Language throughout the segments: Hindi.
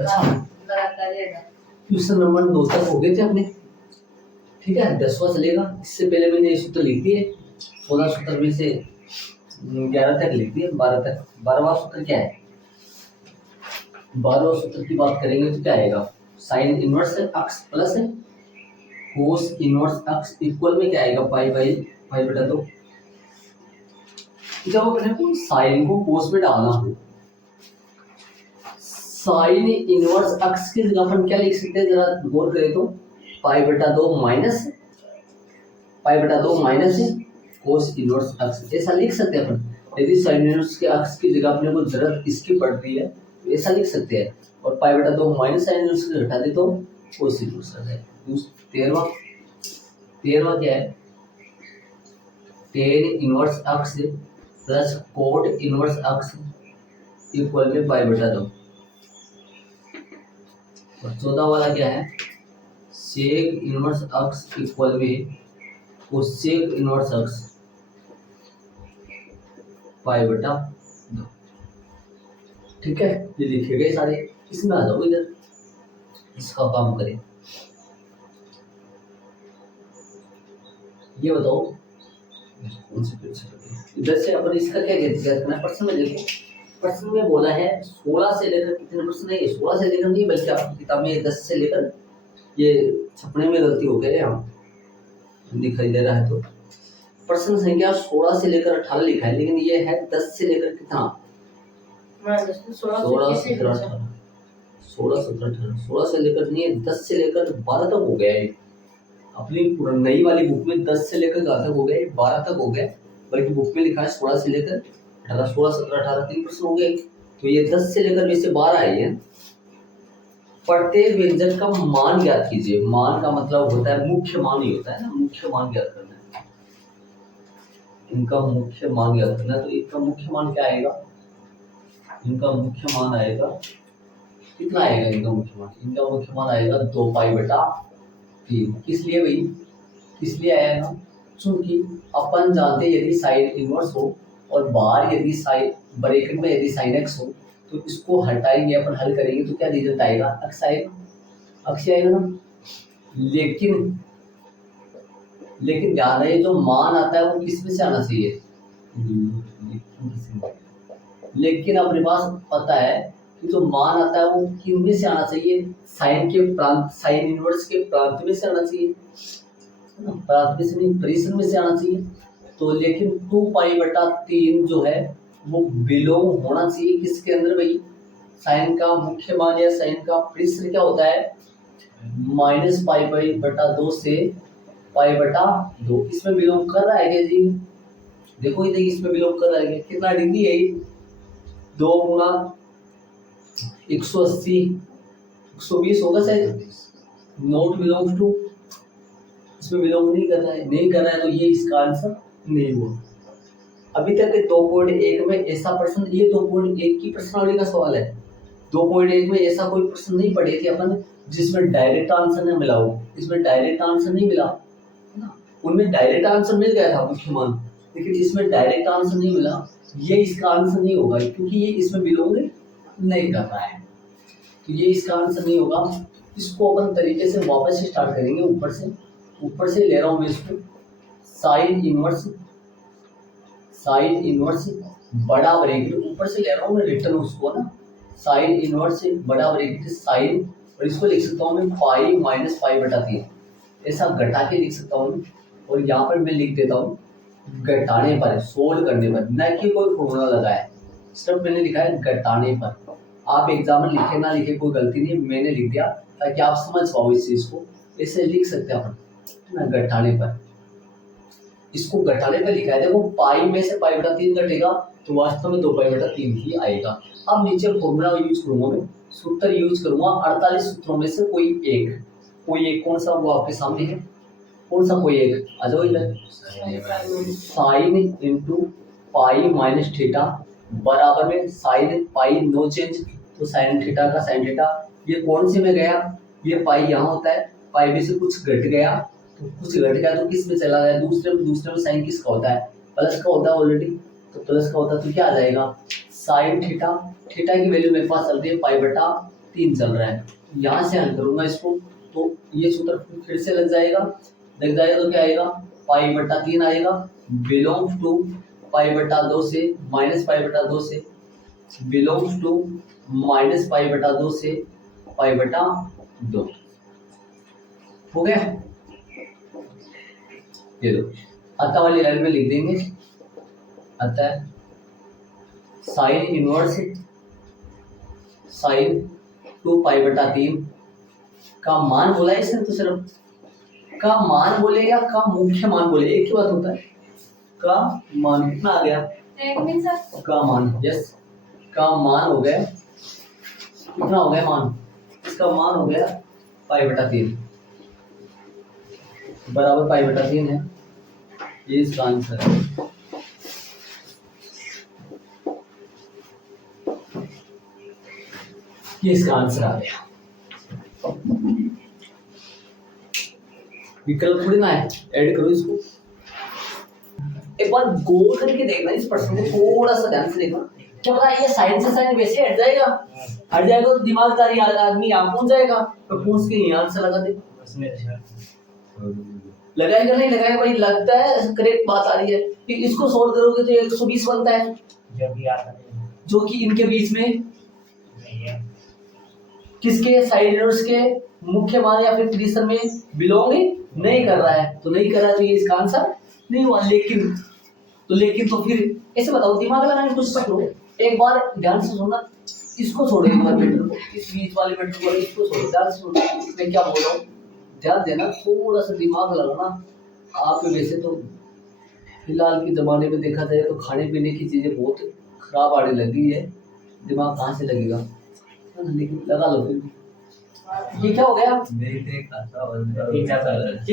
अच्छा क्वेश्चन नंबर 2 तक हो गए थे अपने, ठीक है। 10वां चलेगा। इससे पहले मैंने ये सूत्र लिख दिए, 16 सूत्र में से 11 तक लिख दिए, 12 तक। 12वां सूत्र क्या है? 12वां सूत्र की बात करेंगे तो क्या आएगा? Sine inverse x plus cos inverse x equal में क्या आएगा? पाई बाई पाई बटा 2। जब अपने को साइन को कोस में डालना हो, साइन इनवर्स एक्स की जगह अपन क्या लिख सकते हैं? जरा गौर करें तो पाई बटा 2 माइनस कोस इनवर्स एक्स, ऐसा लिख सकते हैं अपन। यदि साइन इनवर्स के एक्स की जगह अपने को जरूरत इसकी पड़ रही है तो ऐसा लिख सकते हैं। और पाई बटा 2 माइनस साइन इनवर्स से घटा दे तो कोस इनवर्स आ जाए। 13वां क्या है? Tan inverse x plus cot inverse x equal में पाई बटा 2। और 14 वाला क्या है? सेक इनवर्स एक्स इक्वल में कोसेक इनवर्स एक्स पाई बटा 2। ठीक है, ये लिखे गए सारे। इसमें आ जाओ इधर, इसका काम करें। ये बताओ कौन से पेज से? इधर से अपन इसका क्या करना है? प्रश्न में देखो, प्रश्न में बोला है 16 से लेकर कितने प्रश्न है? 16 से लेकर नहीं, बल्कि आपकी किताब में 10 से लेकर, ये छपने में गलती हो गई है, यहाँ दिखाई दे रहा है। तो प्रश्न संख्या 16 से लेकर 18 लिखा है, लेकिन ये है 10 से लेकर कितना? 16 से लेकर नहीं है, 10 से लेकर 12 तक हो गया है। अपनी नई वाली बुक में 10 से लेकर कहाँ तक हो गए? 12 तक हो गए, बल्कि बुक में लिखा है 16 से लेकर 18। 16, 17, 18 3 प्रश्न हो गए। तो ये 10 से लेकर वैसे 12 आई है। प्रत्येक व्यंजन का मान ज्ञात कीजिए। मान का मतलब होता है मुख्य मान ही होता है ना, मुख्य मान ज्ञात करना है। इनका मुख्य मान ज्ञात करना है। तो इनका मुख्य मान क्या आएगा? इनका मुख्य मान आएगा कितना आएगा? इनका मुख्य मान आएगा 2 पाई बटा 3। किस लिए भाई? किस लिए आएगा? क्योंकि अपन जानते हैं यदि साइन इनवर्स हो और बाहर यदि साइन ब्रैकेट में यदि साइन एक्स हो तो इसको हटाएंगे, अपन हल करेंगे तो क्या रिजल्ट आएगा? एक्स आएगा, एक्स आएगा ना। लेकिन ध्यान रहे, जो मान आता है वो किस में से आना चाहिए? लेकिन अपने पास पता है कि जो मान आता है वो किन में से आना चाहिए? साइन के प्रांत, साइन इनवर्स के प्रांत में से आना चाहिए, प्रांत में से नहीं, परिसर में से आना चाहिए। तो लेकिन 2 पाई बटा 3 जो है वो बिलोंग होना चाहिए किसके अंदर भाई? साइन का मुख्य मान या साइन का परिसर क्या होता है? माइनस पाई बाई बटा 2 से पाई बटा 2। इसमें बिलोंग कर रहा है क्या जी? देखो इधर इसमें बिलोंग कर रहा है। कितना डिग्री है? 2 गुना 180 120 होगा शायद। नॉट बिलोंग टू, इसमें बिलोंग नहीं कर रहा है, तो ये इसका आंसर नहीं हुआ। अभी तक 2.1 में ऐसा प्रश्न, ये 2.1 की प्रश्नावली का सवाल है। 2.1 में ऐसा कोई प्रश्न नहीं पढ़े थे अपन जिसमें डायरेक्ट आंसर न मिला हो। इसमें डायरेक्ट आंसर नहीं मिला ना, उनमें डायरेक्ट आंसर मिल गया था मुख्य मान, लेकिन इसमें डायरेक्ट आंसर नहीं मिला। ये इसका आंसर नहीं होगा क्योंकि ये इसमें बिलोंग नहीं कर रहा है, तो ये इसका आंसर नहीं होगा। इसको अपन तरीके से वापस से स्टार्ट करेंगे। ऊपर से ले रहा हूं मैं इसको। साइन इनवर्स बड़ा ब्रैकेट, ऊपर से ले रहा हूँ मैं रिटर्न उसको ना। साइन इनवर्स बड़ा ब्रैकेट साइन, और इसको लिख सकता हूँ मैं पाई माइनस पाई बटा 3, ऐसा घटा के लिख सकता हूँ। और यहाँ पर मैं लिख देता हूँ घटाने पर, सोल्व करने पर, न कि कोई फॉर्मूला लगा है, सिर्फ मैंने लिखा है घटाने पर। आप एग्जाम में लिखे ना लिखे कोई गलती नहीं, मैंने लिख दिया ताकि आप समझ पाओ इस चीज को। ऐसे लिख सकते हैं अपन ना, घटाने पर। इसको घटाने पर लिखा है, देखो पाई में से पाई बटा 3 घटेगा तो वास्तव में 2 पाई बटा 3 ही आएगा। अब नीचे फॉर्मूला यूज करूंगा मैं, सूत्र यूज करूंगा 48 सूत्रों में से कोई एक कौन सा? वो आपके सामने है। कौन सा कोई एक? आ जाओ इधर। Sine into pi minus theta बराबर में साइन पाई नो चेंज, तो साइन थीटा का साइन थीटा। ये कौन से में गया? ये पाई यहाँ होता है, पाई में से कुछ घट गया तो किस में चला गया? दूसरे में साइन किसका होता है? प्लस का होता है ऑलरेडी, तो प्लस का होता है तो क्या आ जाएगा? Sine theta. थीटा की वैल्यू मेरे पास चल रही है पाई बटा 3 चल रहा है, यहाँ से हल करूंगा इसको तो ये सूत्र फिर से लग जाएगा तो क्या आएगा π/3 आएगा, बिलोंग्स टू π/2 से माइनस π/2 से, बिलोंग्स टू माइनस π/2 से π/2 हो गया। ये लो अतः वाली लाइन में लिख देंगे, अतः साइन इनवर्स साइन 2π/3 का मान बोला है इसने, तो सिर्फ का मान बोले या का मुख्य मान बोले, एक ही बात होता है। का मान कितना आ गया, का मान, यस का मान हो गया, कितना हो गया मान, इसका मान हो गया π/3 बराबर π/3 है, ये इसका आंसर है। ये इसका आंसर आ गया। विकल्प थोड़ी ना है, ऐड करो इसको। एक बार गौर करके देखना इस प्रश्न को, थोड़ा सा ध्यान से देखना। क्या पता ये साइन से साइन वैसे हट जाएगा, तो दिमागदारी आदमी यहाँ पहुंच जाएगा, तो पूछ के यहाँ आंसर लगा दे। लगाएगा नहीं लगाएगा भाई, लगता है करेक्ट बात आ रही है कि इसको सोल्व करोगे तो 120 बनता है, जो कि इनके बीच में किसके साइड इनवर्स के मुख्य मान या फिर त्रिसर में बिलोंग नहीं कर रहा है, तो नहीं कर रहा है तो ये इसका आंसर नहीं हुआ। लेकिन तो फिर ऐसे बताओ, दिमाग लगाने कुछ पकड़ो, एक बार ध्यान से सुनना, इसको छोड़ो एक बार मैटर को, इस बीच वाले मैटर को इसको छोड़ो, ध्यान से सुनो मैं क्या बोल रहा हूँ, ध्यान देना, थोड़ा सा दिमाग लगाना। आप वैसे तो फिलहाल के ज़माने में देखा जाए तो खाने पीने की चीज़ें बहुत खराब आने लगी है, दिमाग कहाँ से लगेगा, लेकिन लगा लो फिर। ये क्या हो गया, ये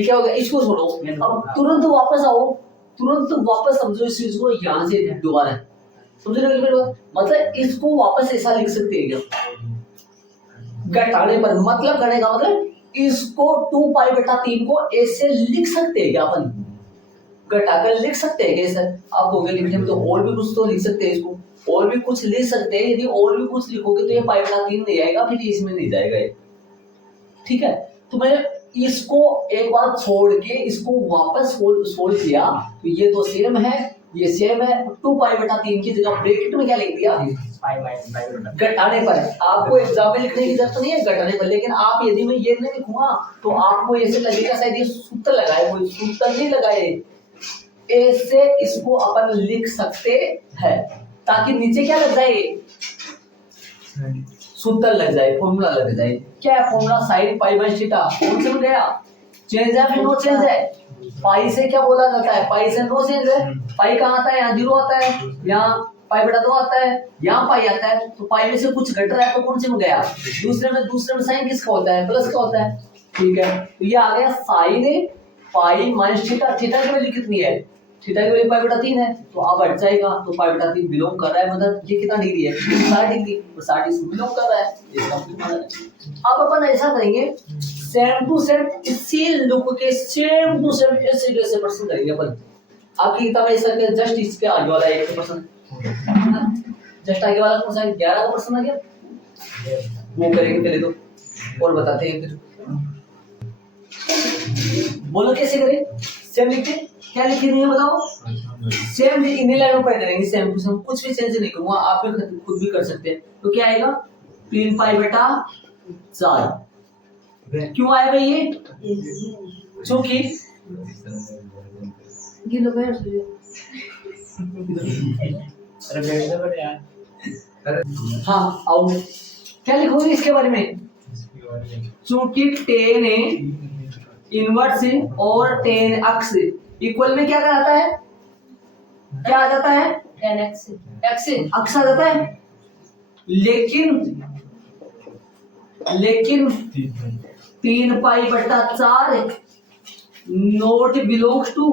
क्या हो गया, इसको छोड़ो, अब तुरंत वापस समझो इस चीज को, यहाँ से दोबारा समझ रहे हो, मतलब इसको वापस ऐसा लिख सकते हैं क्या, घटाने पर मतलब करने का मतलब इसको 2π/3 को ऐसे लिख सकते हैं क्या, अपन घटाकर लिख सकते हैं कैसे, आप हो गए लिखने में तो और भी कुछ तो लिख सकते हैं, इसको और भी कुछ लिख सकते हैं, यदि और भी कुछ लिखोगे तो ये π/3 नहीं आएगा, फिर इसमें नहीं जाएगा ये, ठीक है। तो मैंने इसको एक बार छोड़ के इसको वापस सोल्व किया, तो ये तो सेम है, ये सेम है, 2π/3 की जगह ब्रैकेट में क्या लिख दिया, घटाने पर। आपको एग्जाम में लिखने की जरूरत नहीं है घटाने पर, लेकिन आप यदि मैं ये नहीं लिखूंगा तो आपको ऐसे लगेगा शायद ये सूत्र लगाए, कोई सूत्र नहीं लगाए, ऐसे इसको अपन लिख सकते हैं, ताकि नीचे क्या लग जाए, सूत्र लग जाए, फॉर्मूला लग जाए। क्या है फॉर्मूला, साइन π/θ, कौन से में गया, चेंज है फिर नो चेंज है, पाई से क्या बोला जाता है, पाई से नो चेंज है, पाई कहाँ आता है, यहाँ 0 आता है, यहाँ π/2 आता है, यहाँ पाई आता है, तो पाई में से कुछ घट रहा है तो कौन से में गया, दूसरे में साइन किसका होता है, प्लस का होता है, ठीक है। तो ये आ गया साइन π-θ, थीटा की वैल्यू कितनी है, थीटा की वैल्यू π/3 है, तो अब हट जाएगा, तो π/3 बिलोंग कर रहा है, मतलब ये कितना डिग्री है, 60 डिग्री, तो 60 इसमें बिलोंग कर रहा है, इसका मतलब। अब अपन ऐसा करेंगे, सेम टू सेम इसी लुक के सेम टू सेम ऐसे जैसे प्रश्न करेंगे अपन। आपकी किताब में ऐसा कि जस्ट इसके आगे वाला एक प्रश्न, जस्ट आगे वाला कौन सा है, 11 का प्रश्न आ गया, वो करेंगे पहले तो, और बताते हैं फिर। बोलो कैसे करें, सेम लिखते, क्या लिखे नहीं है बताओ, सेम इन्हीं लाइनों पर करेंगे, सेम टू सेम, कुछ भी चेंज नहीं करूंगा, आप खुद भी कर सकते हैं। तो क्या आएगा, 3π/4, क्यों आया भाई ये, क्योंकि हाँ आओ, क्या लिखोगे इसके बारे में, चूंकि tan इनवर्स और tan अक्स इक्वल में क्या आता है, क्या आ जाता है, tan x अक्स आ जाता है, लेकिन 3π/4 नॉट बिलोंग्स टू,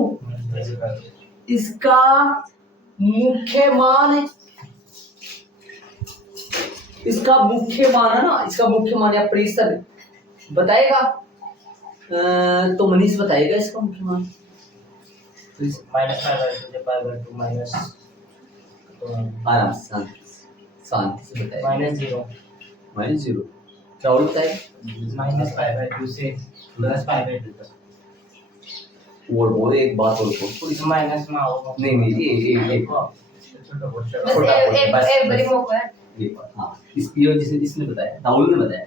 इसका मुख्य मान है, इसका मुख्य मान है ना, इसका मुख्य मान या प्रतिशत बताएगा, तो मनीष बताएगा इसका मुख्य मान, आराम शांति से बताएगा, -0 राहुल बताए -π/2 से +π/2 तक। और वो एक बात और को इस माइनस में आओ नहीं ये छोटा बहुत बस एक बड़ी मौका है। ये बात हाँ ये जिसने जिसने बताया राहुल ने बताया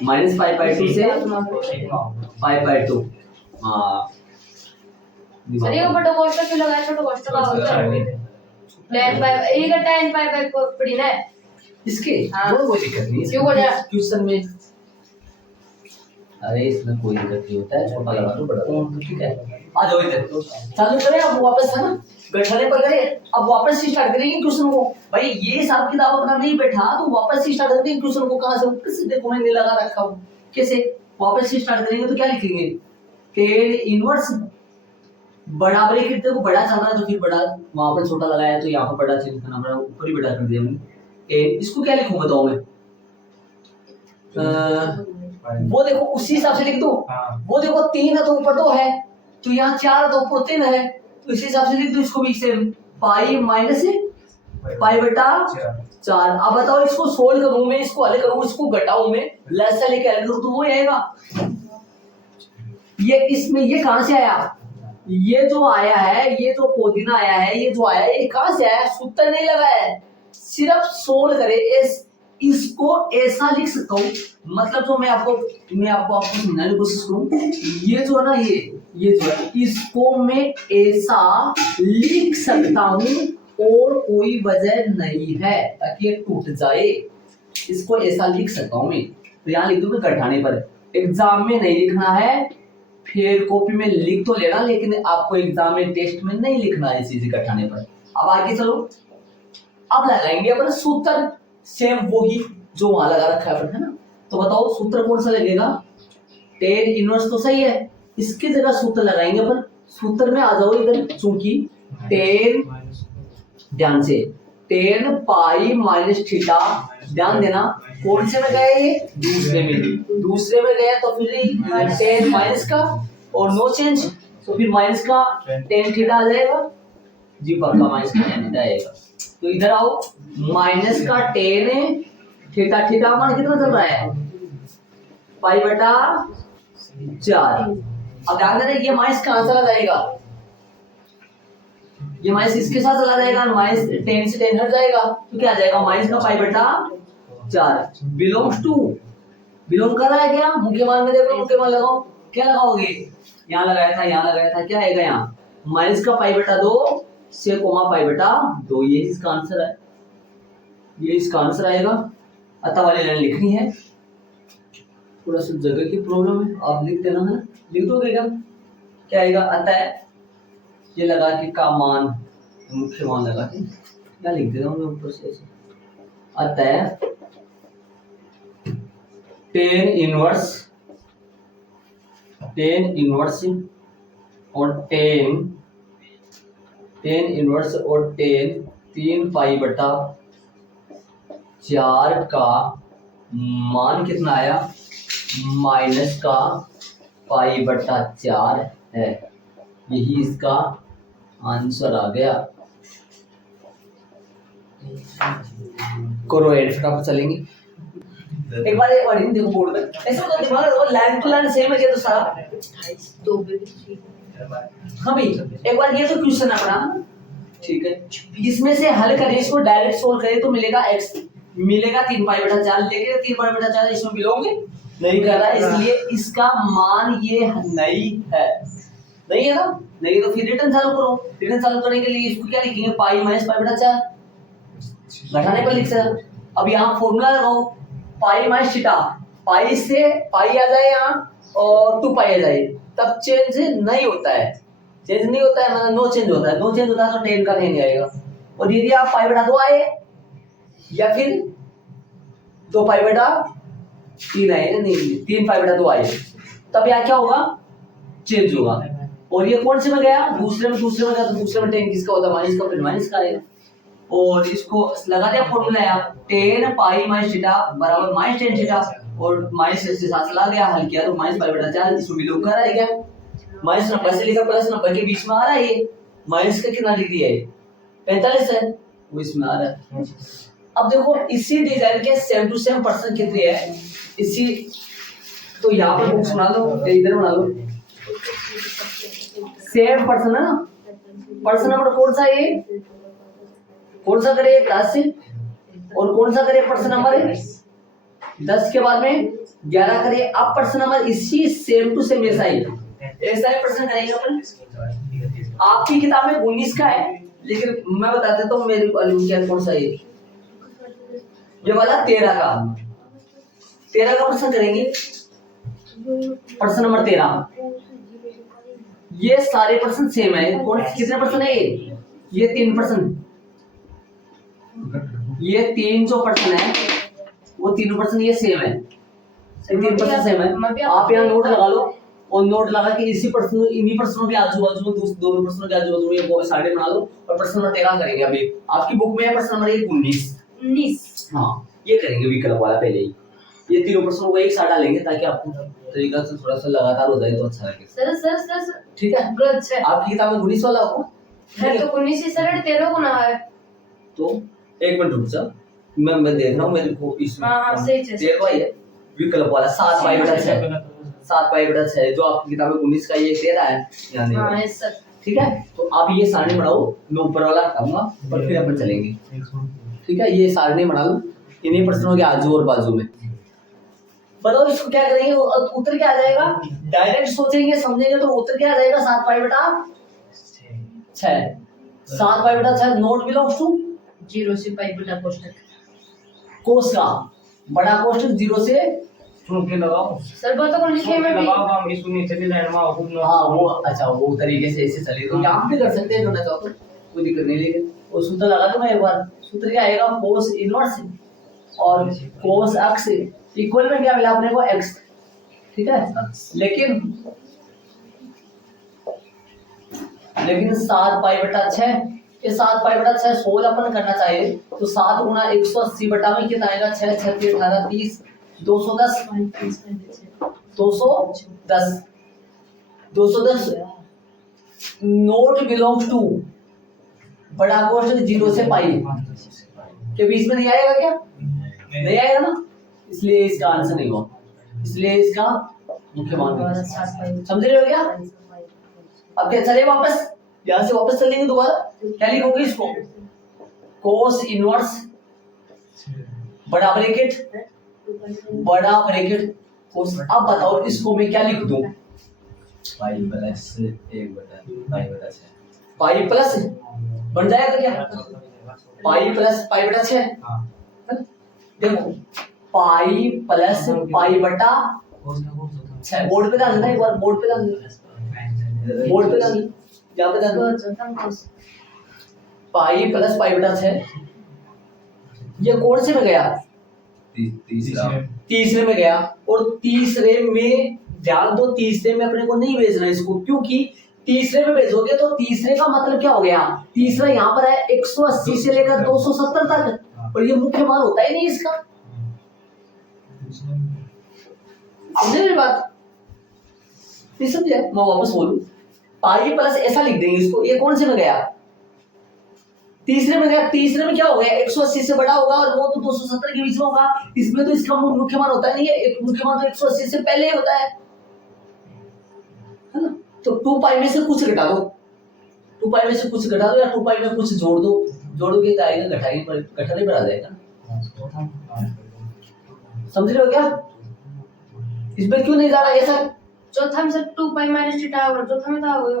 -π/2 से π/2 हाँ सर ये बड़ा कोष्ठक क्यों लगाया? छोटा कोष्ठक का होता है tan पाई ये का tan पाई पड़ी ना इसके हाँ। वो कोई दिक्कत नहीं क्यों बोला? क्वेश्चन में अरे इसमें कोई दिक्कत नहीं होता है छोटा लगा दो बड़ा तो ठीक है आ जाओ इधर चालू करें अब वापस है ना बैठाने पर गए अब वापस से स्टार्ट करेंगे क्वेश्चन को भाई ये हिसाब किताब अपना नहीं बैठा तो वापस से स्टार्ट करेंगे क्वेश्चन को कहां से ऊपर से देखो मैंने लगा रखा हूं कैसे वापस से स्टार्ट करेंगे तो क्या लिखेंगे टेन इनवर्स बड़ा ब्रैकेट देखो बड़ा चल रहा है तो फिर बड़ा वहां पर छोटा लगाया तो यहाँ पर बड़ा चेंज करना पड़ा ऊपर ही बड़ा कर दिया मैंने टेन इसको क्या लिखूं बताओ मैं वो देखो उसी हिसाब से लिख दो वो देखो 3 है तो ऊपर 2 है तो यहाँ 4 है तो ऊपर 3 है तो इसी हिसाब से लिख दो इसको भी सेम पाई माइनस पाई बटा 4 अब बताओ इसको सोल्व करूं मैं इसको हल करूं इसको घटाऊं मैं लेस से लेके हल करूं तो वो आएगा ये इसमें ये कहां से आया ये जो आया है ये जो पुदीना आया है ये जो आया है ये कहां से आया सूत्र नहीं लगा है सिर्फ सोल्व करे इसको ऐसा लिख सकता हूँ मतलब जो मैं आपको समझाने की कोशिश करूँ ये जो है ना ये जो है इसको मैं ऐसा लिख सकता हूँ और कोई वजह नहीं है ताकि ये टूट जाए इसको ऐसा लिख सकता हूँ मैं तो यहाँ लिख दूंगा घटाने पर एग्जाम में नहीं लिखना है फिर कॉपी में लिख तो लेना लेकिन आपको एग्जाम में टेस्ट में नहीं लिखना है इस चीज घटाने पर अब आगे चलो अब लगाएंगे अपन सूत्र सेम वही जो वहां लगा रखा है अपन है ना तो बताओ सूत्र कौन सा लगेगा टेन इनवर्स तो सही है इसकी जगह सूत्र लगाएंगे अपन सूत्र में आ जाओ इधर चूंकि टेन ध्यान से टेन पाई माइनस थीटा ध्यान देना कौन से में गया ये दूसरे में गया तो फिर टेन माइनस का और नो चेंज तो फिर माइनस का टेन थीटा आ जाएगा जी पक्का माइनस का टेन थीटा आएगा तो इधर आओ माइनस का टेन थीटा थीटा मान कितना चल रहा है पाई बटा 4 अब ध्यान देना ये माइनस कहां चला जाएगा ये माइनस इसके साथ चला जाएगा माइनस 10 से 10 हट जाएगा तो क्या आ जाएगा माइनस का पाई बटा 4 बिलोंग्स टू बिलोंग कर रहा है क्या मुख्य मान में देखो मुख्य मान लगाओ क्या लगाओगे यहाँ लगाया था क्या आएगा यहाँ माइनस का पाई बटा 2 से कोमा पाई बटा 2 ये इसका आंसर है ये इसका आंसर आएगा अतः वाली लाइन लिखनी है थोड़ा सा जगह की प्रॉब्लम है आप लिख देना है लिख दोगे क्या आएगा अतः ये लगा के का मान मुख्य मान लगा के क्या लिख देता हूँ मैं ऊपर से ऐसे अतः टेन इनवर्स और टेन इनवर्स और 3 पाई बटा 4 का मान कितना आया माइनस का पाई बटा 4 है यही इसका आंसर आ गया करो एड फटाफट चलेंगे एक बार देखो बोर्ड में ऐसा तो दिमाग रखो लाइन टू लाइन सेम है क्या तो सारा तो हाँ भाई एक बार ये तो क्वेश्चन अपना ठीक है इसमें से हल करें इसको डायरेक्ट सोल्व करें तो मिलेगा x मिलेगा 3 पाई बटा 4 लेकिन 3 पाई बटा 4 इसमें बिलोंग नहीं कर रहा इसलिए इसका मान ये नहीं है ना नहीं तो फिर रिटर्न चालू करो रिटर्न चालू करने के लिए इसको क्या लिखेंगे पाई माइनस पाई बटा 4 घटाने पर लिख सकते अब यहाँ फॉर्मूला लगाओ पाई माइनस थीटा पाई से पाई आ जाए यहाँ और 2 पाई आ जाए तब चेंज नहीं होता है मतलब नो चेंज होता है तो 10 का 10 नहीं आएगा और यदि आप पाई बटा 2 आए या फिर 2 पाई बटा 3 आए नहीं 3 पाई बटा 2 आए तब यहाँ क्या होगा चेंज होगा और ये कौन से में गया दूसरे में गया तो दूसरे में 10 किसका होता है माइनस का फिर माइनस का आएगा और इसको लगा दिया फॉर्मूला है 10 पाई माइनस थीटा बराबर माइनस 10 थीटा और माइनस से साथ चला गया हल किया तो माइनस पाई बटा 4 इसमें बिलोंग कर रहा है क्या माइनस नंबर से लिखा प्लस नंबर के बीच में आ रहा है ये माइनस का कितना लिख दिया है 45 है वो इसमें आ रहा है अब देखो इसी डिजाइन के सेम टू सेम पर्सन कितने हैं इसी, तो यहाँ पर बुक्स बना लो, इधर बना लो, सेम पर्सन है ना। पर्सन नंबर कौन सा है, कौन सा करे 10 और कौन सा करे पर्सन नंबर 10 के बाद में 11 करे। अब पर्सन नंबर इसी सेम टू सेम ऐसा ही पर्सन करेंगे अपन। आपकी किताब में 19 का है, लेकिन मैं बता देता हूँ मेरे क्या कौन सा है, ये वाला 13 का पर्सन करेंगे, पर्सन नंबर 13। ये सारे पर्सन सेम है। कौन कितने पर्सन है ये 3 पर्सन, ये 3 जो पर्सन है वो तीनों पर्सन ये सेम है, 3 पर्सन सेम है। आप यहाँ नोट लगा लो और नोट लगा के इसी पर्सन इन्हीं पर्सनों के आजू बाजू में दोनों पर्सनों के आजू बाजू में वो साइड बना लो और पर्सन नंबर 13 करेंगे। अभी आपकी बुक में है पर्सन नंबर 19। हाँ ये करेंगे विकल्प वाला पहले ही, ये तीनों पर्सनों को एक साथ डालेंगे ताकि आपको तरीका से थोड़ा सा लगातार हो जाए तो अच्छा लगे। सर ठीक है, अच्छा आपकी किताब में 19 वाला होगा है तो 19 ही सर 13 को ना है तो एक मिनट रुक जा, मैं देख रहा हूँ मेरे को इसमें। हाँ सही है 13 है विकल्प वाला 7 पाई बटा 6, 7 पाई बटा 6 जो आपकी किताब में 19 का ये 13 है यानी। हाँ यस सर। ठीक है, तो आप ये सारणी बनाओ, मैं ऊपर वाला हटाऊंगा और फिर अपन चलेंगे। ठीक है, ये सारणी बना लो इन्हीं प्रश्नों के आजू और बाजू में। बताओ इसको क्या करेंगे, उत्तर क्या आ जाएगा, डायरेक्ट सोचेंगे समझेंगे तो उत्तर क्या आ जाएगा 7 पाई बटा 6। 7 पाई बटा 6 नोट बिलोंग्स टू 0 से पाई बटा कोष्टक, कोस का बड़ा कोष्टक 0 से सुन के लगाओ सर बातों को लिखे में भी लगाओ, हम इस नीचे ले जाएंगे हाँ वो अच्छा वो तरीके से ऐसे चले तो यहाँ भी कर सकते हैं, करना चाहो तो कोई दिक्कत नहीं। लेकिन वो सूत्र लगा दूंगा एक बार, सूत्र क्या आएगा कोस इनवर्स और कोस एक्स इक्वल में क्या मिला अपने को x। ठीक है, लेकिन 7 पाई बटा 6 ये 7 पाई बटा 6 सोल अपन करना चाहिए तो 7 गुना 180 बटा में कितना आएगा 6 6 18 30 210 नोट बिलोंग्स टू बड़ा कोष्टक 0 से पाई के बीच में नहीं आएगा क्या, नहीं आएगा ना, इसलिए इसका आंसर नहीं होगा, इसलिए इसका मुख्य मान समझ रहे हो क्या। अब क्या चले वापस यहाँ से वापस चलेंगे दोबारा, क्या लिखोगे इसको कोस इनवर्स बड़ा ब्रैकेट कोस। अब बताओ इसको मैं क्या लिख दूं, पाई प्लस 1 बटा पाई बटा 6 पाई प्लस बन जाएगा क्या, पाई प्लस पाई बटा 6। देखो पाई प्लस पाई बटा 6 बोर्ड पे डालना एक बार, बोर्ड पे डालना, बोर्ड पे डालना, क्या पे डालना, पाई प्लस पाई बटा 6। ये कौन से में गया, तीसरे में गया, और तीसरे में ध्यान दो तीसरे में अपने को नहीं भेजना इसको, क्योंकि तीसरे में भेजोगे तो तीसरे का मतलब क्या हो गया, तीसरा यहाँ पर है 180 से लेकर 270 तक और ये मुख्य मान होता ही नहीं इसका। समझे मेरी बात, नहीं समझे, मैं वापस बोलूं पाई प्लस ऐसा लिख देंगे इसको, ये कौन से में गया, तीसरे में गया, तीसरे में क्या हो गया 180 से बड़ा होगा और वो तो 270 के बीच में होगा, इसमें तो इसका मुख्य मान होता नहीं है, एक मुख्य मान तो 180 से पहले ही होता है ना। तो 2 पाई में से कुछ घटा दो, 2 पाई में से कुछ घटा दो या 2 पाई में कुछ जोड़ दो, जोड़ोगे क्या आएगा, घटाने पर आ जाएगा। समझ रहे हो क्या, इसमें क्यों नहीं जा रहा ऐसा, चौथा में सर 2 पाई माइनस थीटा होगा, चौथा में तो आ गया,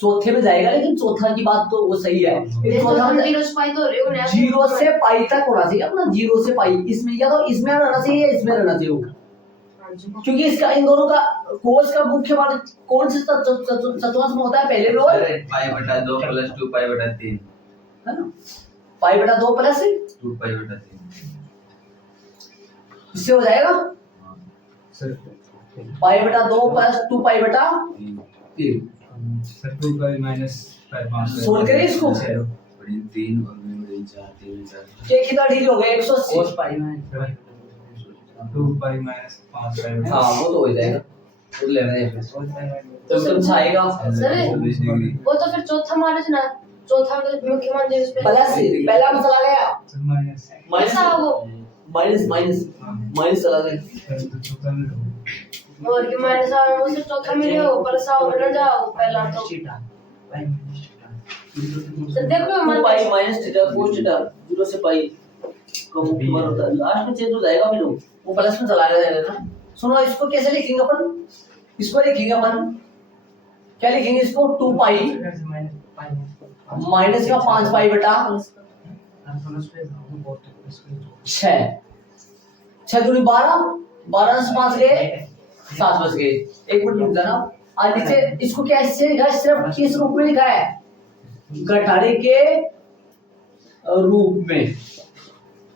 चौथे में जाएगा, लेकिन चौथा की बात तो वो सही है, चौथा में 0 से पाई तो रे 0 से पाई तक होना चाहिए अपना, 0 से पाई इसमें या तो इसमें रहना चाहिए या इसमें रहना चाहिए, क्योंकि इसका इन दोनों का कोस का मुख्य मान कौन से चतुर्थांश में होता है, पहले में और पाई बटा 2 प्लस 2 पाई बटा 3 है ना, पाई बटा 2 प्लस 2 पाई बटा 3 इससे हो जाएगा सर, पाई बटा 2 प्लस 2 पाई बटा 3 सर 2 पाई माइनस 5 सोल्व करें इसको, 3 और 4 3 4 ये कितना ठीक हो गया 180 cos pi minus 2 pi minus 5 पाई। हाँ वो तो हो जाएगा, वो लेना है फिर तो समझाएगा सर वो तो फिर चौथा माइनस ना, चौथा में मुख्य मान दिवस पे प्लस पहला में चला गया सर माइनस माइनस ऐसा हो माइनस माइनस माइनस चला गया सर तो चौथा में लो और कि माइनस आ वो से चौथा में हो प्लस आओ ना जाओ पहला तो सर देखो टू मान पाई माइनस थीटा कोस थीटा 0 से पाई का मुख्य मान होता है लास्ट में चेंज हो जाएगा फिर वो प्लस में चला जाएगा ना। सुनो इसको कैसे लिखेंगे अपन, इसको लिखेंगे अपन क्या लिखेंगे इसको 2 पाई माइनस का 5 पाई बटा 6 6 दूनी 12 12 से 5 गए 7 बच गए। एक मिनट रुक जाना। आज नीचे इसको क्या इससे लिखा है, सिर्फ किस रूप में लिखा है, घटाने के रूप में,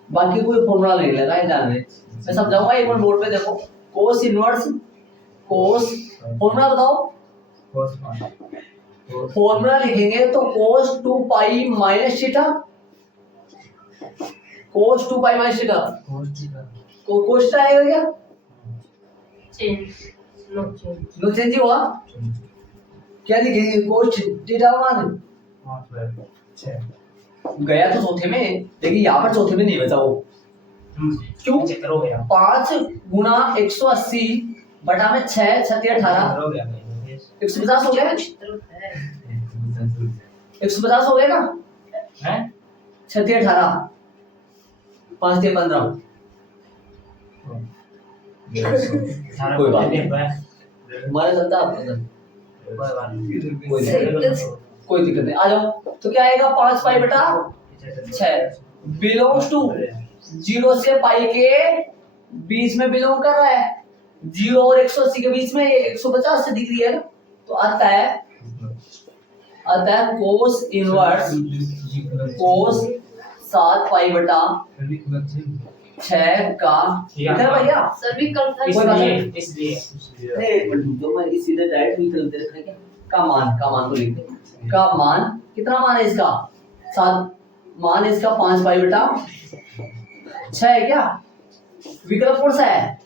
बाकी कोई फॉर्मूला नहीं लगा है ध्यान में। मैं समझाऊंगा एक मिनट बोर्ड पे देखो। कोस इनवर्स कोस फॉर्मूला बताओ, फॉर्मूला लिखेंगे तो cos 2 pi minus theta, cos 2 pi minus theta को कोस आएगा क्या, change no change no change हुआ। क्या लिखेंगे कोस थीटा मान गया तो चौथे में, लेकिन यहाँ पर चौथे में नहीं बचा वो, क्यों 5 गुना 180 बटा में 6 6 18 150 हो गया, 150 हो गया ना, 6 18 5 15 कोई बात नहीं, हमारा चलता है कोई दिक्कत नहीं। आ जाओ तो क्या आएगा 5 पाई बटा 6 बिलोंग्स टू 0 से पाई के बीच में बिलोंग कर रहा है, 0 और 180 के बीच में, ये 150 से डिग्री है ना, तो आता है कोस इनवर्स कोस 7 पाई बटा 6 का इधर भैया सर भी कल था इसलिए जो मैं इस सीधे डायरेक्ट विकल्प दे रखा है क्या, का मान को लिखते हैं, का मान कितना मान है इसका 7, मान है इसका 5 पाई बटा 6 है क्या, विकल्प कौन सा है,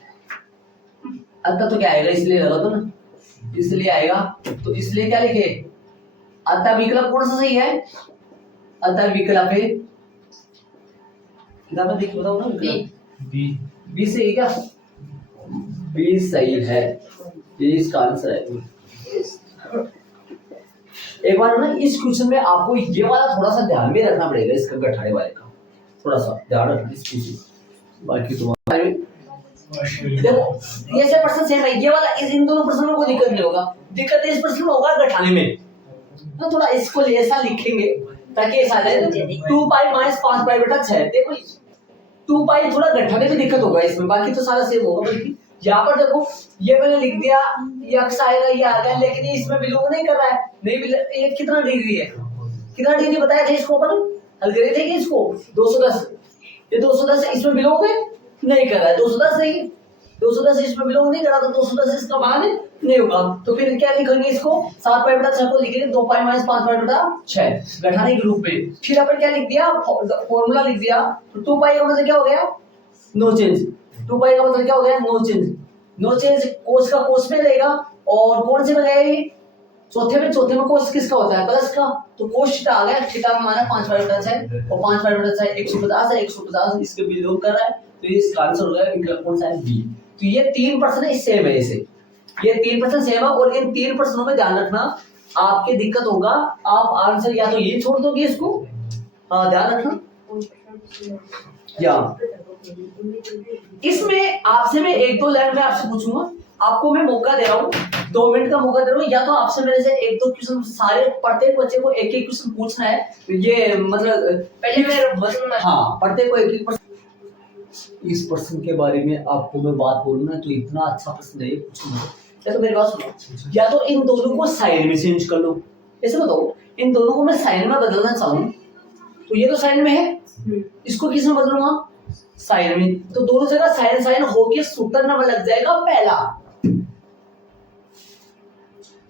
अतः तो क्या आएगा इसलिए लगा तो ना, इसलिए आएगा तो इसलिए क्या लिखे, अतः विकल्प कौन सा सही है, अतः विकल्प है किताब में देखिए बताओ ना, विकल्प बी सही क्या, बी सही है, ये इसका आंसर है। एक बार ना इस क्वेश्चन में आपको ये वाला थोड़ा सा ध्यान में रखना पड़ेगा, इसका घटाने वाले का थोड़ा सा ध्यान रखना इस क्वेश्चन, बाकी तुम्हारे देखो ये से प्रश्न सेम है, ये वाला इस इन दोनों प्रश्नों में कोई दिक्कत नहीं होगा, दिक्कत इस प्रश्न में होगा घटाने में, तो थोड़ा इसको ऐसा लिखेंगे ताकि ऐसा आ जाए 2 पाई माइनस 5 पाई बटा 6, देखो 2 पाई थोड़ा घटाने में दिक्कत होगा इसमें, बाकी तो सारा सेम होगा। बल्कि यहाँ पर देखो ये मैंने लिख दिया, ये अक्स आएगा ये आ गया, लेकिन ये इसमें बिलोंग नहीं कर रहा है, नहीं ये कितना डिग्री है, कितना डिग्री बताया था इसको अपन हल करे थे कि इसको 210, ये 210 इसमें बिलोंग नहीं कर रहा है, 210 नहीं, 210 इसमें बिलोंग नहीं कर रहा, तो 210 इसका मान नहीं होगा, तो फिर क्या लिखेंगे इसको 7 पाई बटा 6 को लिखेंगे 2 पाई माइनस 5 पाई बटा 6 घटाने के रूप में। फिर अपन क्या लिख दिया, फॉर्मूला लिख दिया, तो 2 पाई का मतलब क्या हो गया, नो चेंज, 2 पाई का मतलब क्या हो गया, नो चेंज, नो चेंज कोस का कोस में रहेगा, और कौन से में रहेगा, चौथे में कोस किसका होता है, प्लस का, तो कोस थीटा आ गया, थीटा में माना 5 पाई बटा 6 और 5 पाई बटा 6 150 है, 150 इसके बिलोंग कर रहा है, तो इसका आंसर हो गया विकल्प कौन सा है, बी। तो ये 3 प्रश्न सेम है, इसे ये 3 प्रश्न सेम है, और इन 3 प्रश्नों में ध्यान रखना आपके दिक्कत होगा, आप आंसर या तो ये छोड़ दोगे इसको, हाँ ध्यान रखना, या इसमें आपसे मैं 1-2 लाइन में आपसे पूछूंगा, आपको मैं मौका दे रहा हूँ, 2 मिनट का मौका दे रहा हूँ, या तो आपसे मेरे से 1-2 क्वेश्चन, सारे प्रत्येक बच्चे को एक क्वेश्चन पूछना है, ये मतलब पहले मैं हाँ प्रत्येक को एक प्रश्न। इस प्रश्न के बारे में आपको मैं बात बोलूँ ना, तो इतना अच्छा प्रश्न है पूछूंगा, या तो मेरी बात सुनो, या तो इन दोनों को साइन में चेंज कर लो, ऐसे बताओ इन दोनों को मैं साइन में बदलना चाहूँ, तो ये तो साइन में है, इसको किस में बदलूंगा, साइन में, तो दोनों जगह साइन साइन होके सूत्र नंबर लग जाएगा पहला,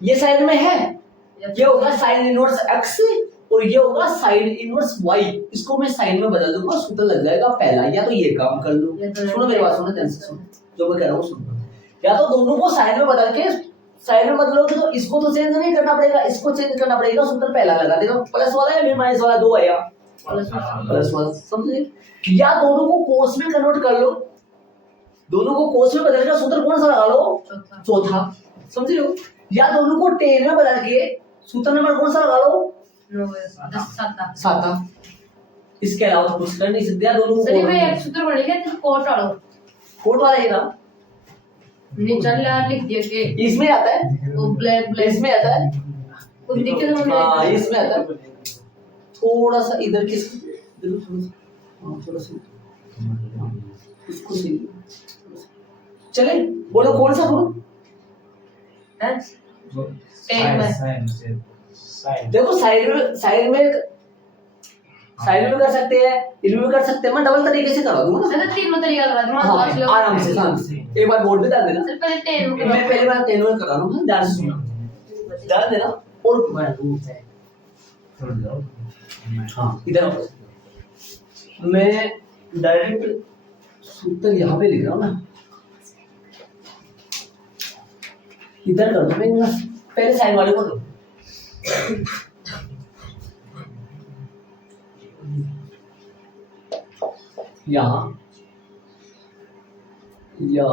ये साइन में है, ये होगा साइन इनवर्स एक्स और ये होगा साइन इनवर्स y, इसको मैं साइन में बदल दूंगा, सूत्र लग जाएगा पहला, या तो ये काम कर लो, सुनो मेरी बात, सुनो ध्यान से सुनो जो मैं कह रहा हूँ सुनो, या तो दोनों को साइन में बदल के साइन में बदलोगे तो इसको तो चेंज नहीं करना पड़ेगा, इसको चेंज करना पड़ेगा। सूत्र पहला लगा देना, प्लस वाला है फिर माइनस वाला, दो आया प्लस वाला, समझे? या दोनों को कोस में कन्वर्ट कर लो, दोनों को कोस में बदल कर सूत्र कौन सा लगा लो? चौथा, समझ रहे हो? या दोनों को टेन में बदल के सूत्र नंबर कौन सा लगा लो? साता। इसके अलावा तो कुछ कर नहीं सकते। दोनों को सही भाई एक सूत्र बनेगा तो कोट डालो, कोड वाला है ना, नीचे लाल लिख दिया के इसमें आता है, वो ब्लैक ब्लैक इसमें आता है, कुछ दिक्कत नहीं हाँ है। इसमें आता है। थोड़ा सा इधर किस थोड़ा सा इसको सही चले, बोलो कौन सा बोलो? हैं? साइन में। साइन देखो साइड में कर सकते हैं, इनमें भी कर सकते हैं। मैं डबल तरीके से करा दूंगा ना। सर तीनों तरीका लगा दूंगा हाँ, पांच लोग आराम से शांत से एक बार बोर्ड पे डाल देना। सर पहले 10 में मैं पहले बार 10 में करा रहा हूँ, ध्यान से सुनना, डाल देना और हाँ इधर आओ। मैं डायरेक्ट सूत्र यहाँ पे लिख रहा हूँ ना, इधर कर दो। मैं पहले साइड वाले को दो, यहाँ या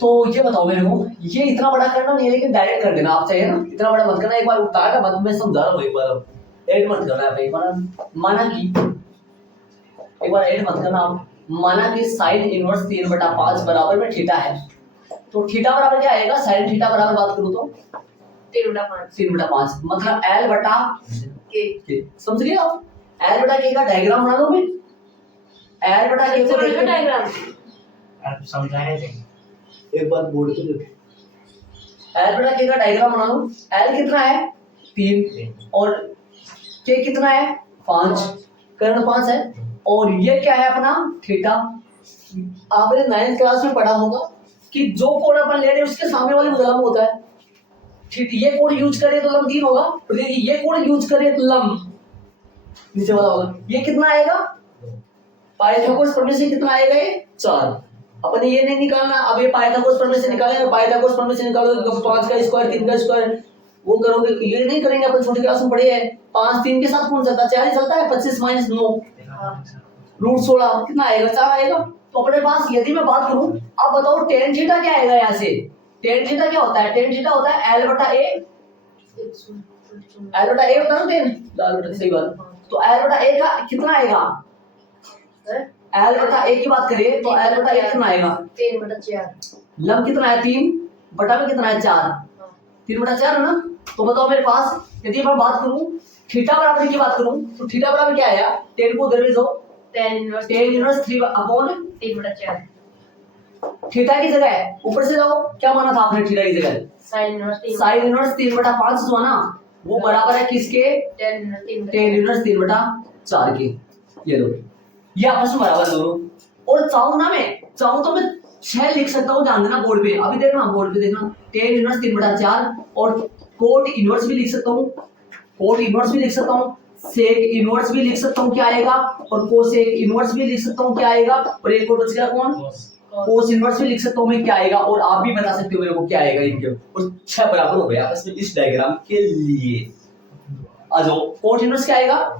तो ये बताओ मेरे को, ये इतना बड़ा करना नहीं है लेकिन डायरेक्ट कर देना आप, चाहिए ना इतना बड़ा मत करना। एक बार उतार का मत, मैं समझा रहा हूँ, एक बार ऐड मत करना है। एक बार माना कि एक बार ऐड मत करना आप, माना कि साइन इनवर्स 3/5 बराबर में थीटा है, तो थीटा बराबर क्या आएगा? साइन थीटा बराबर बात करूँ तो 3/5 मतलब L बटा के, समझ गए आप? L बटा के का डायग्राम बना दो मैं, L बटा के को देख के डायग्राम आप समझाए थे एक बार बोर्ड पे देखो, L बटा के का डायग्राम बना दो। L कितना है? 3 और K कितना है? 5, कर्ण 5 है। और ये क्या है अपना? थीटा। आपने 9th क्लास में पढ़ा होगा कि जो कोण अपन ले रहे हैं उसके सामने वाले को लंब होता है। ठीक, ये कोण यूज करें तो लंब 3 होगा, तो ये कोण यूज करें तो लंब नीचे वाला होगा। ये कितना आएगा? पाइथागोरस प्रमेय से कितना आएगा? ये 4। अपन ये नहीं निकालना, अब ये पाइथागोरस प्रमेय से निकालेंगे, पाइथागोरस प्रमेय से निकालोगे तो 5 का स्क्वायर 3 का स्क्वायर वो करोगे, ये नहीं करेंगे। अपन छोटी क्लास में पढ़े हैं 5 3 के साथ कौन चलता है? 4 ही चलता है। 25 - 9 रूट 16 कितना आएगा? 4 आएगा। तो अपने पास यदि मैं बात करूं, अब बताओ tan थीटा क्या आएगा? यहाँ से tan थीटा क्या होता है? tan थीटा होता है L बटा A, L बटा A होता है ना tan, लाल बटा, सही बात। तो L बटा A का कितना आएगा? L बटा A की बात करें तो L बटा A कितना आएगा? 3/4 लंब कितना है? 3 बटा में कितना है? 4, 3/4 है ना। तो बताओ मेरे पास यदि मैं बात करूं थीटा बराबर की बात करूं तो थीटा बराबर क्या आया? tan को उधर भेजो, tan इनवर्स 3 अपॉन 3/4 थीटा की जगह ऊपर से जाओ, क्या माना था आपने थीटा की जगह? sin इनवर्स 3 साइन इनवर्स 3/5 जो है ना, वो बराबर है किसके? tan इनवर्स 3 tan इनवर्स 3/4 के। ये लो, ये आपस में बराबर दोनों। और चाहूं ना, मैं चाहूं तो मैं 6 लिख सकता हूँ, ध्यान देना बोर्ड पे। अभी देखना बोर्ड पे देखना, tan इनवर्स 3/4 और कोट इनवर्स भी लिख सकता हूँ, कोट इनवर्स भी लिख सकता हूँ, सेक इनवर्स भी लिख सकता हूँ क्या आएगा, और कोसेक इनवर्स भी लिख सकता हूँ क्या आएगा, और एक और बच गया कौन? कोस इनवर्स भी लिख सकता हूँ मैं क्या आएगा। और आप भी बता सकते हो मेरे को क्या आएगा इनके। और 6 बराबर हो गया आपस में इस डायग्राम के लिए। आ जाओ, कोट इनवर्स क्या आएगा?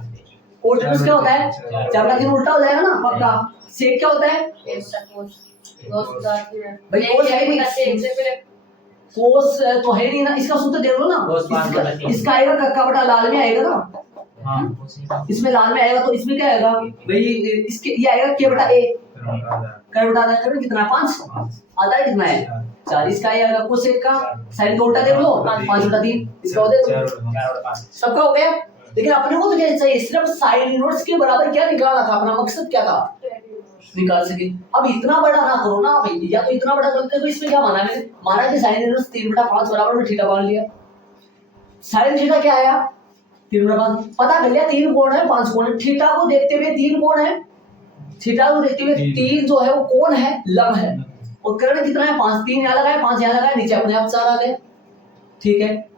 कोट इनवर्स क्या होता है? 4 का 3 उल्टा हो जाएगा ना पक्का। सेक क्या होता है? भाई कोस है नहीं, कोस तो है नहीं ना, इसका सूत्र देख लो ना। इसका आएगा कक्का बटा लाल में आएगा ना, इसमें लाल में आएगा तो इसमें क्या आएगा भाई? इसके ये आएगा के बटा ए, कर बटा आधा कर कितना है? 5 आधा है कितना है? 4। इसका आएगा कोसेक का साइन का उल्टा देख लो, 5/3 इसका हो जाएगा। सबका हो गया। लेकिन अपने को तो क्या चाहिए? सिर्फ साइन इनवर्स के बराबर क्या निकालना था, अपना मकसद क्या था? निकाल सके। अब इतना बड़ा ना करो ना भाई, या तो इतना बड़ा करते तो इसमें क्या माना है मैंने? माना कि साइन इनवर्स 3/5 बराबर में थीटा मान लिया। साइन थीटा क्या आया? 3/5 पता कर लिया। 3 कोण है 5 कोण है, थीटा को देखते हुए 3 कोण है, थीटा को देखते हुए 3 जो है वो कोण है, लंब है। और कर्ण कितना है? 5, 3 यहाँ लगाए 5 यहाँ लगाए, नीचे अपने आप 4 आ गए। ठीक है,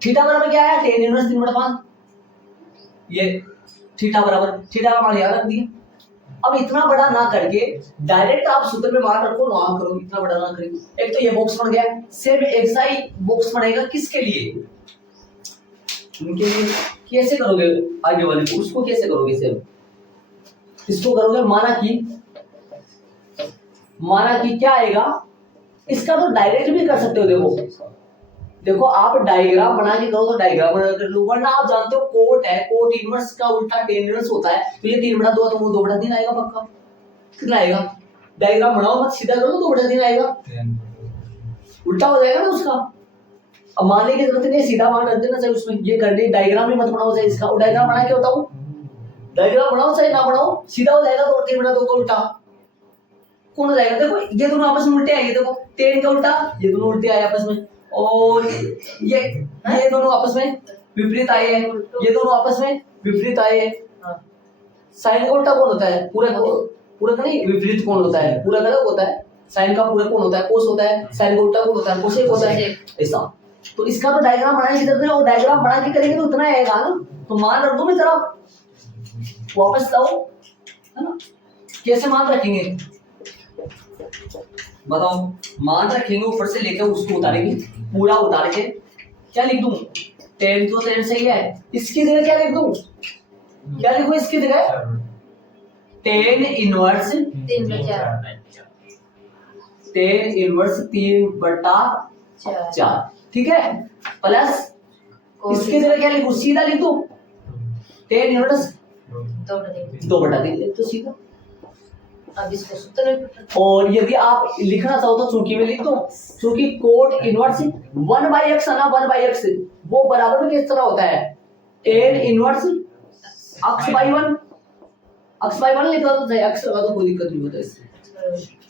थीटा बराबर क्या आया? tan inverse 3/5। ये थीटा बराबर, थीटा का मान यहाँ रख दिया, अब इतना बड़ा ना करके डायरेक्ट आप सूत्र में मान रखो, वहां करो, इतना बड़ा ना करेंगे। एक तो ये बॉक्स बन गया, सेम ऐसा ही बॉक्स बनेगा किसके लिए, उनके लिए। कैसे करोगे आगे वाले को, उसको कैसे करोगे सेम, इसको करोगे माना कि क्या आएगा, इसका तो डायरेक्ट भी कर सकते हो। देखो आप डायग्राम बना के करो तो डायग्राम बना कर लो, वरना आप जानते हो कोट है, कोट इनवर्स का उल्टा टेन इनवर्स होता है, तो ये 3/2 तो वो 2/3 आएगा पक्का। कितना आएगा, डायग्राम बनाओ मत, सीधा करो तो 2/3 आएगा, उल्टा हो जाएगा ना उसका। अब मानने की जरूरत नहीं, सीधा मान रख देना चाहिए उसमें, ये करने डायग्राम भी मत बनाओ चाहे इसका, और डायग्राम बना के बताओ, डायग्राम बनाओ चाहे ना बनाओ, सीधा हो जाएगा, तो 3/2 का उल्टा कौन हो जाएगा। देखो ये दोनों आपस में उल्टे आएंगे, देखो 10 का उल्टा, ये दोनों उल्टे आए आपस में, और ये दोनों आपस में विपरीत आए हैं, ये दोनों आपस में विपरीत आए हैं। साइन का उल्टा कौन होता है, पूरा का नहीं, विपरीत कौन होता है, पूरा अलग होता है, साइन का पूरा कौन होता है, कोस होता है, साइन का उल्टा कौन होता है, कोसेक होता है, ऐसा। तो इसका तो डायग्राम बनाने की जरूरत है, और डायग्राम बना के करेंगे तो उतना आएगा ना। तो मान रख दो मैं जरा, वापस लाओ, है ना। कैसे मान रखेंगे बताओ, मान रखेंगे ऊपर से लेकर उसको उतारेंगे, पूरा उतार के क्या लिख दूं, 10 तो 10 सही है, इसकी जगह क्या लिख दूं, क्या लिखूं इसकी जगह, 10 इनवर्स 3/4, ठीक है, प्लस इसकी जगह क्या लिखूं, सीधा लिख दूं 10 इनवर्स 2/3, तो सीधा। अब इसको सूत्र में, और यदि आप लिखना चाहो तो चूंकि में लिख दो, चूंकि कोट इनवर्स 1/x है ना, 1/x वो बराबर में किस तरह होता है, 10 इनवर्स x/1, x/1 लिखा तो सही, x लगा तो कोई दिक्कत नहीं होता इससे,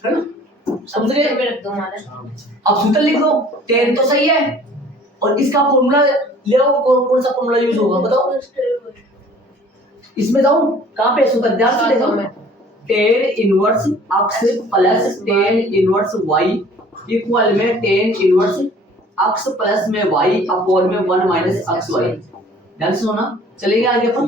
है ना, समझ गए। रख दो माना, अब सूत्र लिख दो, 10 तो सही है, और इसका फॉर्मूला ले आओ, कौन सा फॉर्मूला यूज होगा बताओ, इसमें जाऊं कहां पे, सूत्र ध्यान से देखो, 10 inverse x plus 10 inverse y equal में 10 इनवर्स x प्लस में y अपॉन में 1 माइनस xy। ध्यान से सुना, चलेंगे आगे अपन,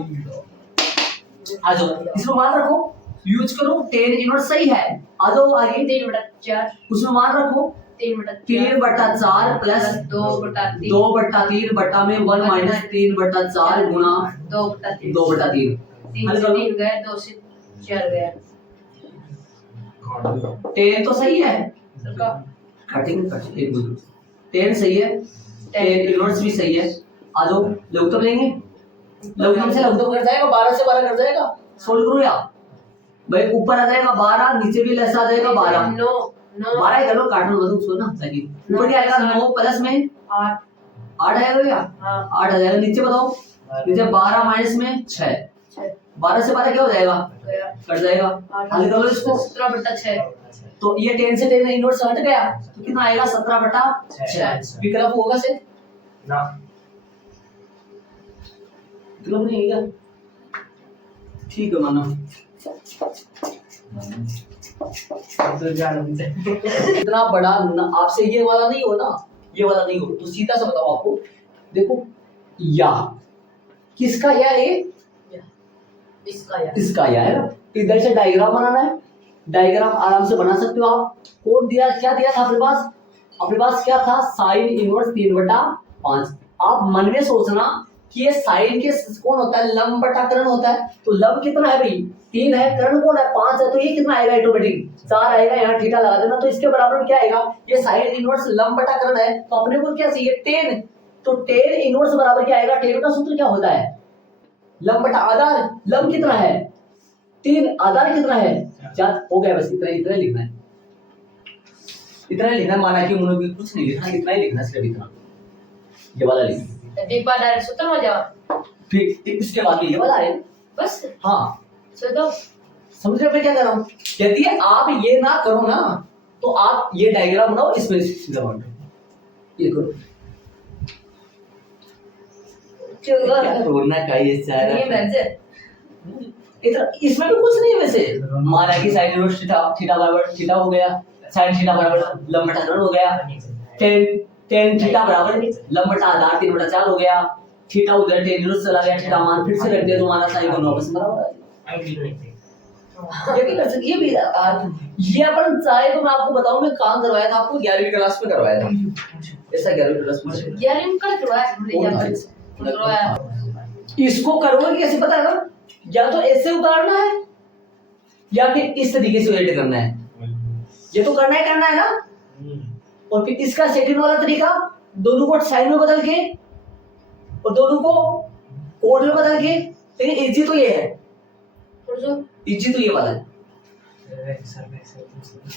आ जाओ इसमें मान रखो, यूज करो, 10 इनवर्स सही है, आ जाओ आगे 3/4, उसमें मान रखो 3/4 प्लस 2/3 बटा में 1 माइनस 3/4 गुणा 2/3, 3 से 3 गए, 2 से 4 गया, 10 तो सही है, कटिंग 10 सही है, 10 इनवर्स भी सही है। आ जाओ लघुत्तम लेंगे, लघुत्तम से लघुत्तम कर जाएगा, 12 से 12 कर जाएगा, सोल्व करो यार भाई, ऊपर आ जाएगा 12, नीचे भी लेस आ जाएगा 12, 12 कर लो, काटना मत उसको ना, ताकि ऊपर क्या आएगा 9 प्लस में 8 आएगा क्या, 8 आ जाएगा, नीचे बताओ, नीचे 12 माइनस में 6, 12 से 12 क्या हो जाएगा, कट जाएगा, हल कर लो इसको, 17/6, तो ये 10 से 10 इनवर्स हट गया, तो कितना आएगा 17/6, विकल्प होगा से ना, विकल्प नहीं है, ठीक है मानो, इतना बड़ा आपसे ये वाला नहीं हो ना, ये वाला नहीं हो, तो सीधा सा बताओ आपको, देखो या किसका या है, इसका या है ना, इधर से डायग्राम बनाना है, डायग्राम आराम से बना सकते हो आप। कौन दिया, क्या दिया था अपने पास क्या था, साइन इनवर्स 3/5। आप मन में सोचना कि ये साइन के कौन होता है, लंब बटा कर्ण होता है, तो लंब कितना है भाई 3 है, कर्ण कौन है 5 है, तो ये कितना आएगा ऑटोमेटिक 4 आएगा, यहाँ थीटा लगा देना, तो इसके बराबर में क्या आएगा, ये साइन इनवर्स लंब बटा कर्ण है, तो अपने को क्या चाहिए 10, तो 10 इनवर्स बराबर क्या आएगा, 10 का सूत्र क्या होता है, लंब बटा आधार, लंब कितना है 3, आधार कितना है 4, हो गया बस, इतना लिखना है, इतना लिखना, माना कि उन्होंने कुछ नहीं लिखा, इतना ही लिखना, सिर्फ इतना, ये वाला लिखना, दीपा डायरेक्ट सूत्र में जाओ, फिर इसके बाद ये वाला है बस, हाँ दो समझ रहे हो मैं क्या कर रहा हूँ। यदि आप ये ना करो ना, तो आप ये डायग्राम बनाओ, इसमें सीधा बांटो, ये करो, क्या रोना का ये सारा, इतना इसमें भी कुछ नहीं है वैसे, माना कि साइन इनवर्स थीटा बराबर थीटा हो गया, साइन थीटा बराबर लंब बटा कर्ण हो गया, tan थीटा बराबर लंब बटा आधार 3/4 हो गया, थीटा उधर tan इनवर्स चला गया, थीटा मान फिर से रख दिया, तो हमारा साइन दोनों आपस में बराबर आ गया। ये भी कर सकते, ये भी ये अपन चाहे तो मैं आपको बताऊं, मैं काम करवाया था आपको 11वीं क्लास में करवाया था ऐसा, 11वीं क्लास में 11वीं का करवाया इसको करोगे कैसे पता है ना, या तो ऐसे उतारना है या फिर इस तरीके से एडिट करना है, ये तो करना है ना। और फिर इसका सेकंड वाला तरीका, दोनों को साइड में बदल के और दोनों को कोड में बदल के। लेकिन इजी तो ये है, इजी तो ये वाला है,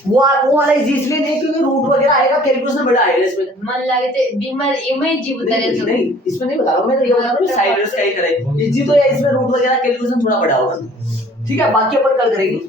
वो वाला इजी इसलिए नहीं क्योंकि रूट वगैरह आएगा, कैलकुलेशन बड़ा आएगा इसमें। मन लगे थे बीमार इमेज जी बता रहे नहीं, इसमें नहीं बता रहा हूं मैं, तो ये बता रहा हूं साइडर्स का ही करें, इजी तो है, इसमें रूट वगैरह कैलकुलेशन थोड़ा बड़ा होगा। ठीक है, बाकी अपन कल करेंगे।